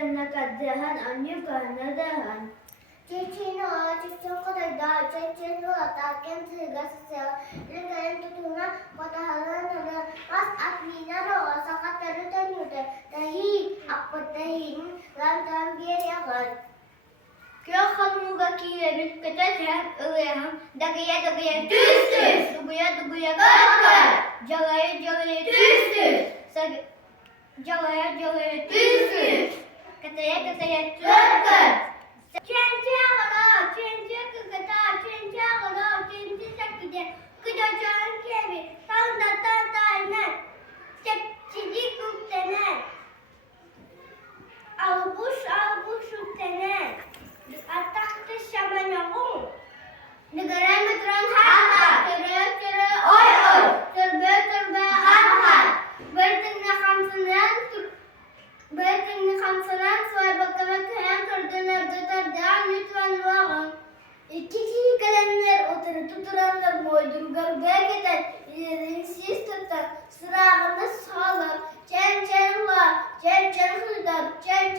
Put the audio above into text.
nakadahan anyo kanadahan. Cicino, cicing kadada, cicing latakin sigasasya, lagayan tutuna, patahalan nada, mas akmina rawa sa katarutan yuta, tahi, akpatahin, lantan biyariyakan. Kyo kanmuga kiye bitkatajan ılıyaham, dagaya dagaya düz düz, duguya duguya kakar, jalaya jalaya düz düz, jalaya jalaya düz düz, kataya kataya tırtır. Çençe ağla, çençe kıkata, çençe ağla, çençe sakıca, kıca çan kebi, tanda tanda iner, çekçici kuktener, albuş uktener, atakta şamanyakung, negara metron hal, cere oy oy, terbe hal, bertengah kamsanan, suai bakamak kayan terdengar lütfen luağın. İki kalemler oturup tuturanlar boydur, garbaya gider, ilerisiz tutar, sırağını sağlar, çen var, çen hıldar, çen